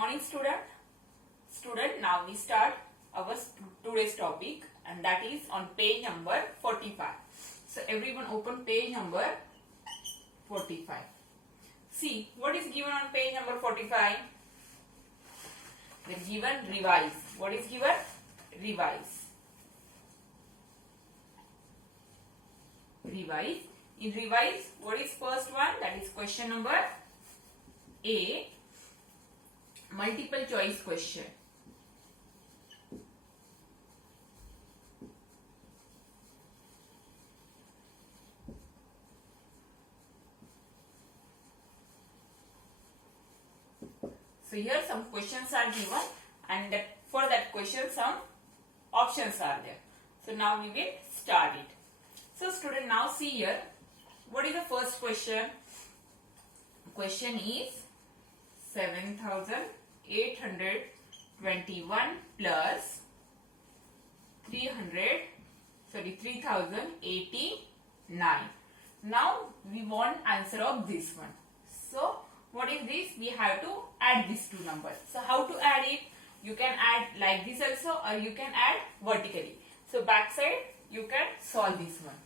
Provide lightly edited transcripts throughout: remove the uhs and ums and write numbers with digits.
morning, student. Now we start our today's topic, and that is on page number 45. So everyone open page number 45. See what is given on page number 45. They are given revise. What is given? Revise. Revise. In revise, what is first one? That is question number A. Multiple choice question. So here some questions are given, and for that question some options are there. So now we will start it. So student, now see here, what is the first question? Question is 7,821 plus 3,089. Now we want answer of this one. So what is this? We have to add these two numbers. So how to add it? You can add like this also, or you can add vertically. So back side you can solve this one.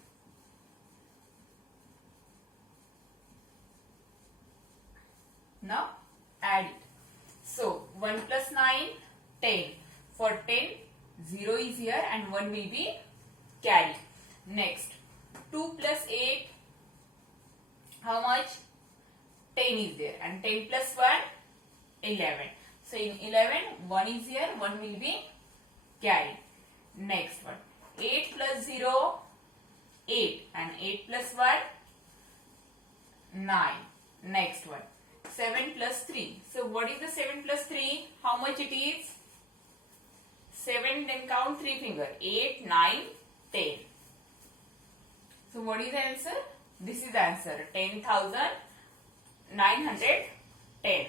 Now add it. So 1 plus 9, 10. For 10, 0 is here and 1 will be carried. Next, 2 plus 8, how much? 10 is there, and 10 plus 1, 11. So in 11, 1 is here, 1 will be carried. Next one, 8 plus 0, 8, and 8 plus 1, 9. Next one, 7 plus 3. So what is the 7 plus 3? How much it is? 7, then count 3 finger. 8, 9, 10. So what is the answer? This is the answer. 10,910.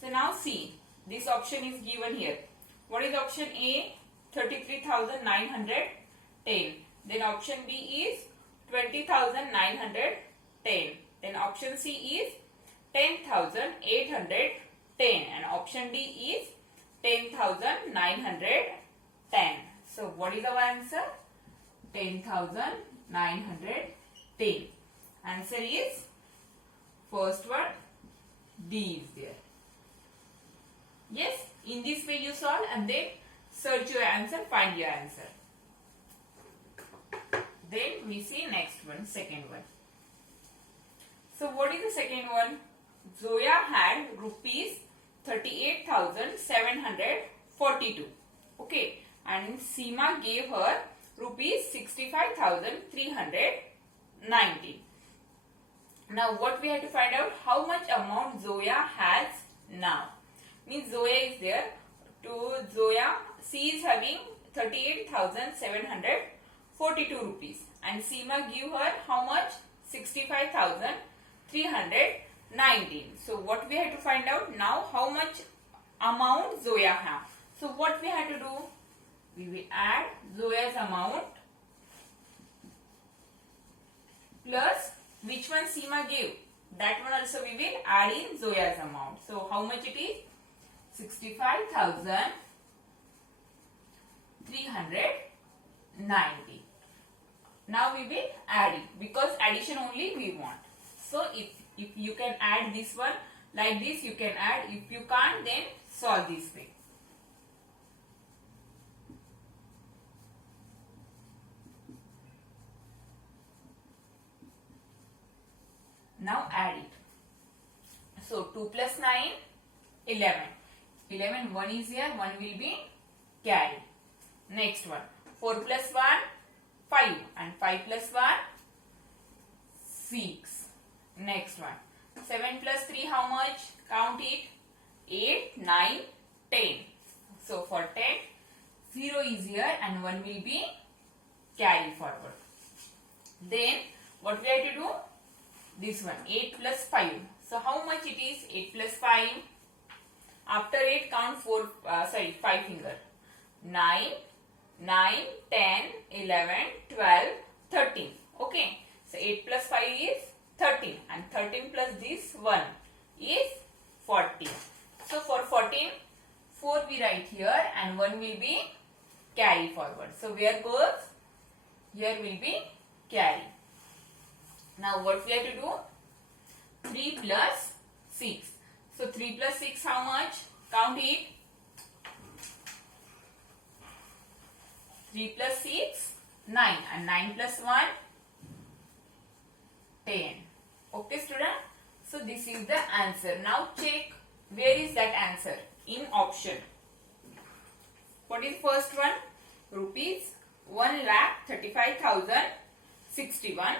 So now see, this option is given here. What is option A? 33,910. Then option B is 20,910. Then option C is 10,810, and option D is 10,910. So what is our answer? 10,910. Answer is first one, D is there. Yes, in this way you solve and then search your answer, find your answer. Then we see next one, second one. So what is the second one? Zoya had rupees 38,742. Okay, and Seema gave her rupees 65,390. Now what we have to find out? How much amount Zoya has now? Means Zoya is there. To Zoya, she is having 38,742 rupees, and Seema give her how much? 65,319. So what we have to find out now? How much amount Zoya have? So what we have to do? We will add Zoya's amount plus which one Seema gave. That one also we will add in Zoya's amount. So how much it is? 65,390. Now we will add it because addition only we want. So if you can add this one like this, you can add. If you can't, then solve this way. Now add it. So 2 plus 9, 11. 11, 1 is here, 1 will be carried. Next one, 4 plus 1, 5, and 5 plus 1, 6. Next one, 7 plus 3, how much? Count it. 8, 9, 10. So for 10, 0 is here and 1 will be carried forward. Then what we have to do? This one, 8 plus 5. So how much it is? 8 plus 5. After 8, count 5 finger. 9, 9, 10, 11, 12, 13. Okay. So 8 plus 5 is 13, and 13 plus this 1 is 40. So for 14, 4 we write here and 1 will be carry forward. So where goes? Here will be carry. Now what we have to do? 3 plus 6. So 3 plus 6 how much? Count it. 3 plus 6, 9, and 9 plus 1, 10. Okay student? So this is the answer. Now check where is that answer in option. What is first one? Rupees 1,35,061.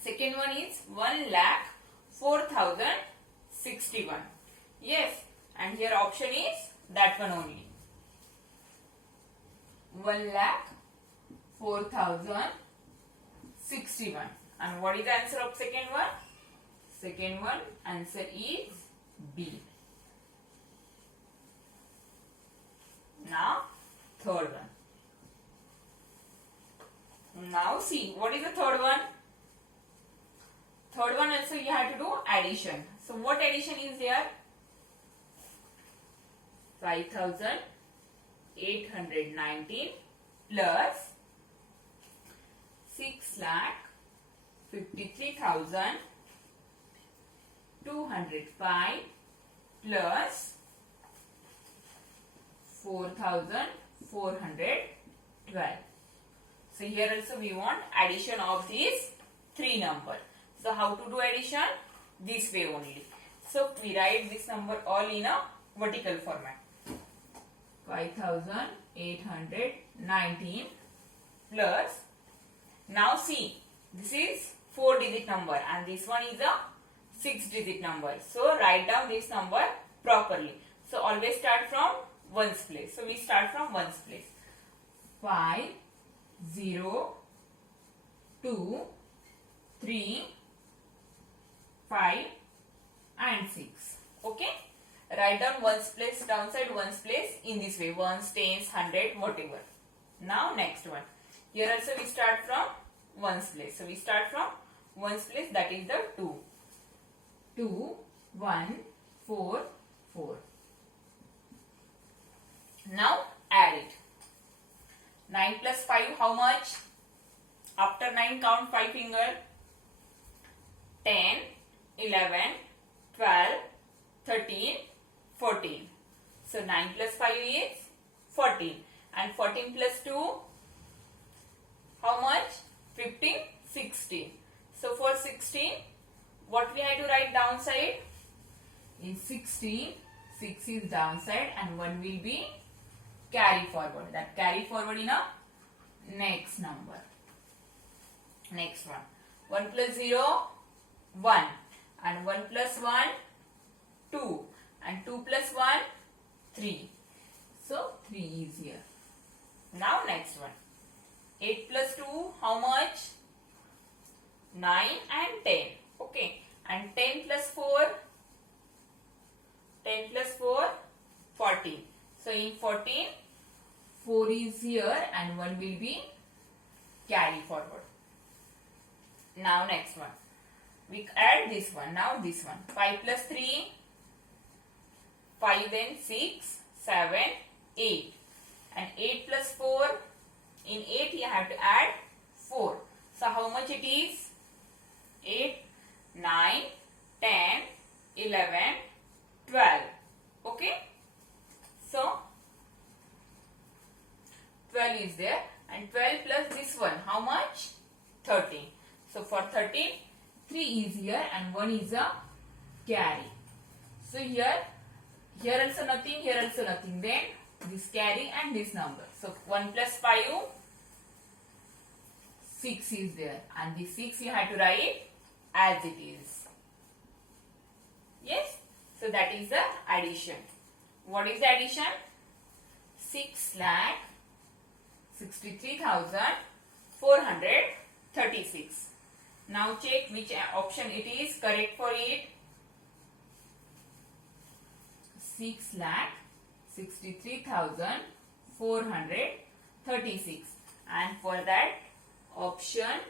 Second one is 1,04,061. Yes, and here option is that one only. 1,04,061. And what is the answer of second one? Second one answer is B. Now third one. Now see what is the third one? Third one also you have to do addition. So what addition is here? 5,819 plus 6,53,205 plus 4,412. So here also we want addition of these three numbers. So how to do addition? This way only. So we write this number all in a vertical format. 5,819 plus, now see, this is 4-digit number and this one is a 6-digit number. So write down this number properly. So always start from ones place. So we start from ones place. 5, 0, 2, 3, 5 and 6. Okay. Write down ones place, downside ones place in this way. Ones, tens, 100, whatever. Now next one. Here also we start from ones place. So we start from ones place, that is the 2. 2, 1, 4, 4. Now add it. 9 plus 5 how much? After 9 count 5 finger. 10, 11, 12, 13, 14. So 9 plus 5 is 14. And 14 plus 2, how much? 15, 16. So for 16, what we have to write downside? In 16, 6 is downside and 1 will be carry forward. That carry forward in a next number. Next one. 1 plus 0, 1. And 1 plus 1, 2. And 2 plus 1, 3. So 3 is here. Now next one. 8 plus 2, how much? 9 and 10. Okay. And 10 plus 4, 10 plus 4, 14. So in 14, 4 is here and 1 will be carry forward. Now next one. We add this one. Now this one. 5 plus 3, 5 then 6, 7, 8. And 8 plus 4, in 8 you have to add 4. So how much it is? 8, 9, 10, 11, 12. Okay. So 12 is there and 12 plus this one, how much? 13. So for 13, 3 is here and 1 is a carry. So here also nothing, here also nothing. Then this carry and this number. So 1 plus 5, 6 is there and this 6 you have to write as it is. Yes. So that is the addition. What is the addition? 6,63,436. Now check which option it is correct for it. 6,63,436. And for that option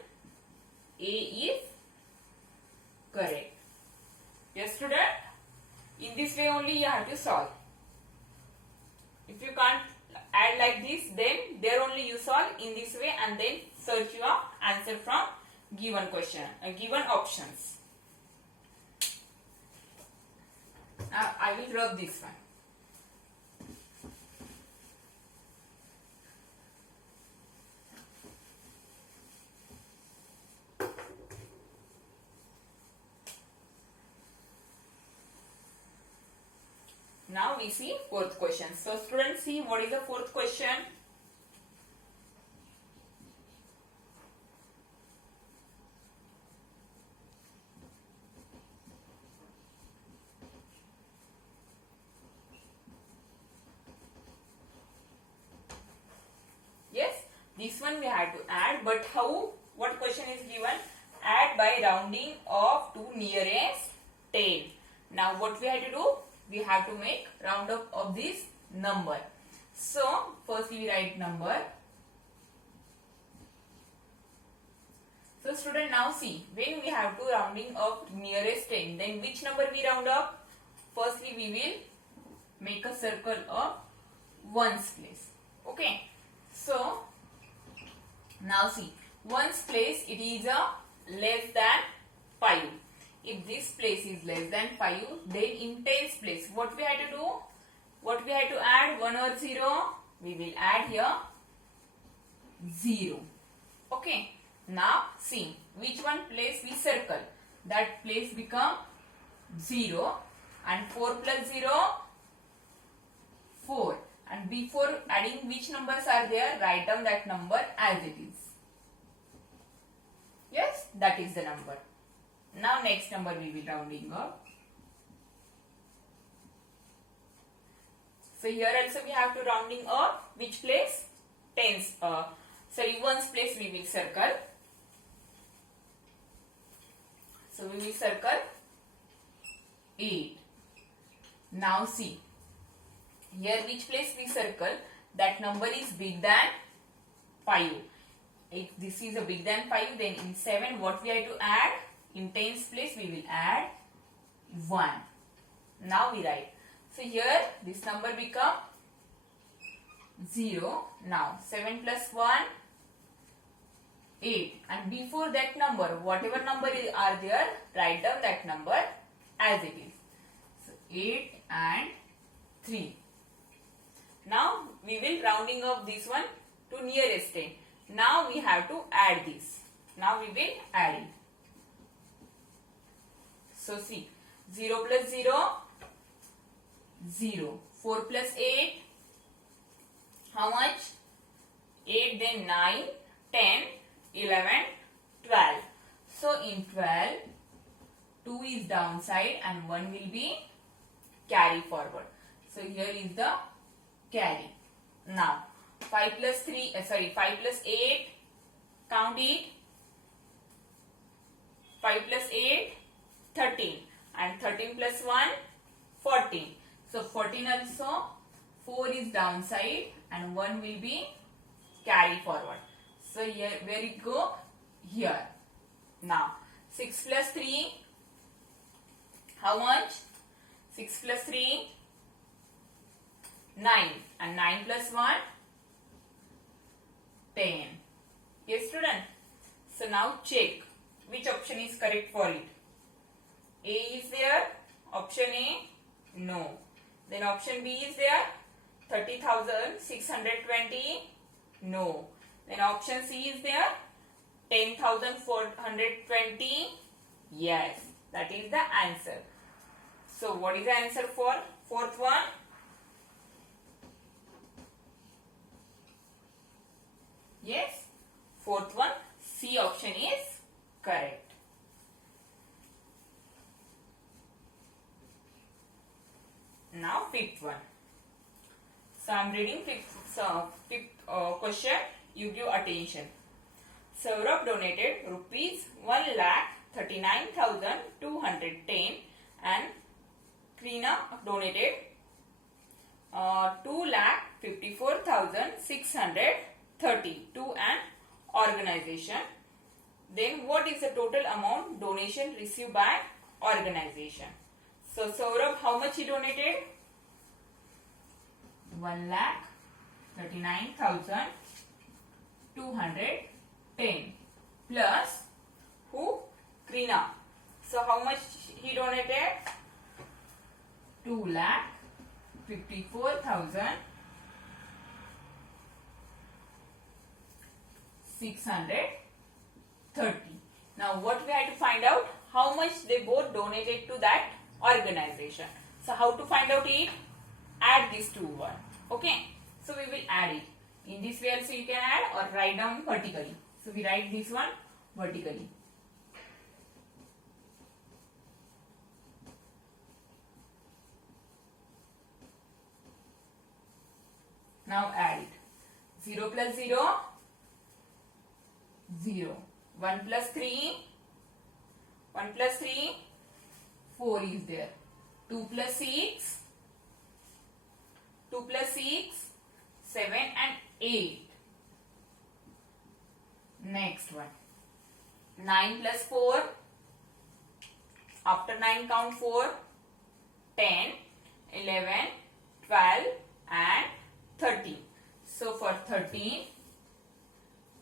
A is correct. Yes student? In this way only you have to solve. If you can't add like this, then there only you solve in this way and then search your answer from given question, given options. Now I will rub this one. Now we see fourth question. So students, see what is the fourth question. Yes, this one we had to add, but how? What question is given? Add by rounding off to nearest 10. Now what we have to do? We have to make round up of this number. So first we write number. So student, now see, when we have to rounding up nearest 10, then which number we round up? Firstly we will make a circle of ones place. Okay. So now see, ones place, it is a less than 5. If this place is less than 5, then in tens place, what we have to do? What we have to add? 1 or 0? We will add here 0. Okay. Now see, which one place we circle? That place become 0, and 4 plus 0, 4. And before adding which numbers are there, write down that number as it is. Yes, that is the number. Now next number we will rounding up. So here also we have to rounding up which place? Tens. Ones place we will circle. So we will circle 8. Now see, here which place we circle? That number is big than 5. If this is a big than 5, then in 7 what we have to add? In tens place we will add 1. Now we write. So here this number become 0. Now 7 plus 1, 8. And before that number, whatever number are there, write down that number as it is. So 8 and 3. Now we will rounding up this one to nearest 10. Now we have to add this. Now we will add it. So see, 0 plus 0, 0. 4 plus 8, how much? 8, then 9, 10, 11, 12. So in 12, 2 is downside and 1 will be carry forward. So here is the carry. Now 5 plus 8, count it. 5 plus 8, 13, and 13 plus 1, 14. So 14 also, 4 is downside and 1 will be carry forward. So here, where it go? Here. Now 6 plus 3, how much? 6 plus 3, 9, and 9 plus 1, 10. Yes student? So now check which option is correct for it. A is there? Option A? No. Then option B is there? 30,620? No. Then option C is there? 10,420? Yes. That is the answer. So what is the answer for fourth one? Yes. Fourth one, C option is correct. Now fifth one. So I am reading fifth question. You give attention. Saurabh donated rupees 1,39,210 and Krina donated 2,54,630 to an organization. Then what is the total amount donation received by organization? So Saurabh, how much he donated? 1,39,210 plus who? Krina. So how much he donated? 2,54,630. Now what we have to find out? How much they both donated to that organization. So how to find out it? Add these two one. Okay. So we will add it. In this way also you can add or write down vertically. So we write this one vertically. Now add it. 0 plus 0, 0. 1 plus 3, 1 plus 3, 4 is there. 2 plus 6, 2 plus 6, 7 and 8. Next one. 9 plus 4. After 9 count 4. 10, 11, 12 and 13. So for 13,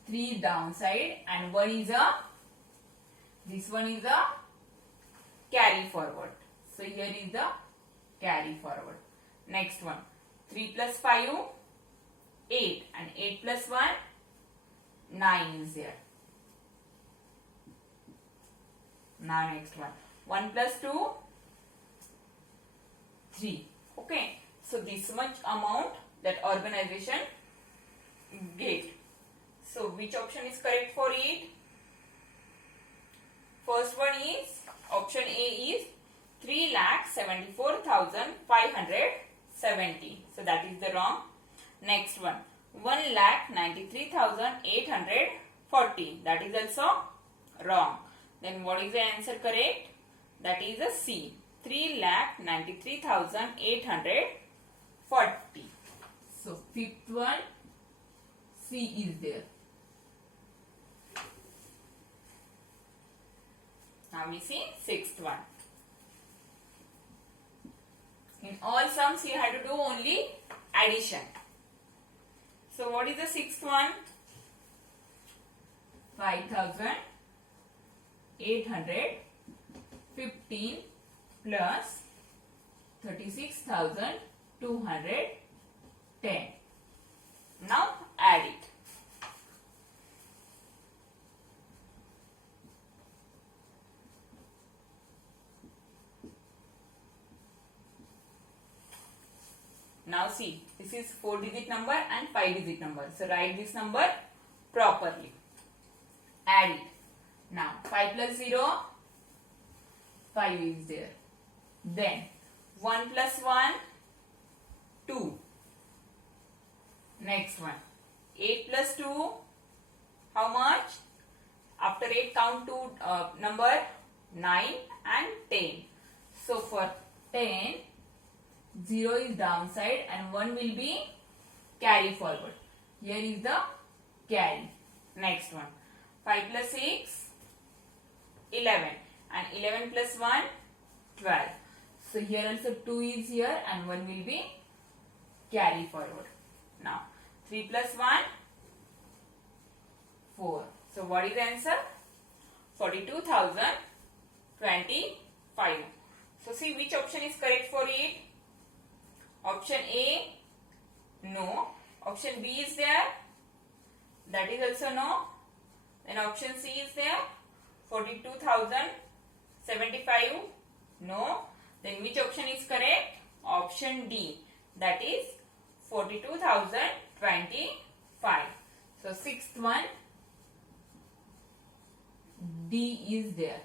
3 downside and 1 is this one is a carry forward. So here is the carry forward. Next one. 3 plus 5, 8 and 8 plus 1, 9 is there. Now next one. 1 plus 2, 3. Okay. So this much amount that organization get. So which option is correct for it? First one is option A is 3,74,570. So that is the wrong. Next one 1,93,840. That is also wrong. Then what is the answer correct? That is a C. 3,93,840. So fifth one C is there. Now we see sixth one. In all sums you have to do only addition. So what is the sixth one? 5,815 plus 36,210. Now add it. Now see, this is 4-digit number and 5-digit number. So write this number properly. Add it. Now 5 plus 0, 5 is there. Then 1 plus 1, 2. Next one. 8 plus 2, how much? After 8 count 2 number 9 and 10. So for 10, 0 is downside and 1 will be carry forward. Here is the carry. Next one. 5 plus 6, 11. And 11 plus 1, 12. So here also 2 is here and 1 will be carry forward. Now 3 plus 1, 4. So what is the answer? 42,025. So see which option is correct for it. Option A, no. Option B is there. That is also no. Then option C is there. 42,075. No. Then which option is correct? Option D. That is 42,025. So sixth one, D is there.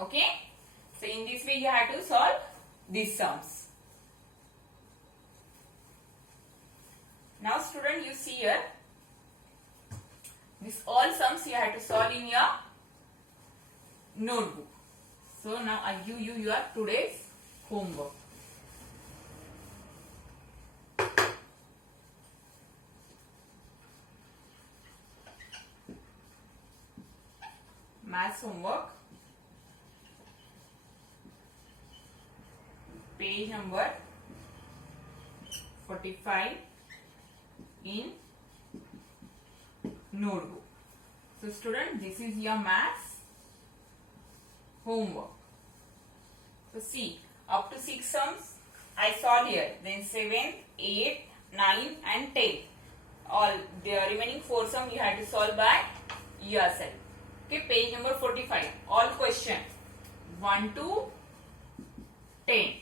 Okay. So in this way you have to solve these sums. Now student, you see here, this all sums you have to solve in your notebook. So now I give you your today's homework. Maths homework. page number 45 in notebook. So student, this is your maths homework. So see, up to 6 sums I solved here. Then 7, 8, 9 and 10. All the remaining 4 sums you had to solve by yourself. Okay, page number 45. All questions 1 to 10.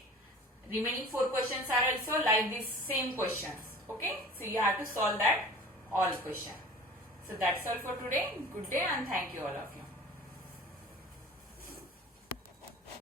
Remaining 4 questions are also like these same questions. Okay, so you have to solve that all questions. So that's all for today. Good day and thank you all of you.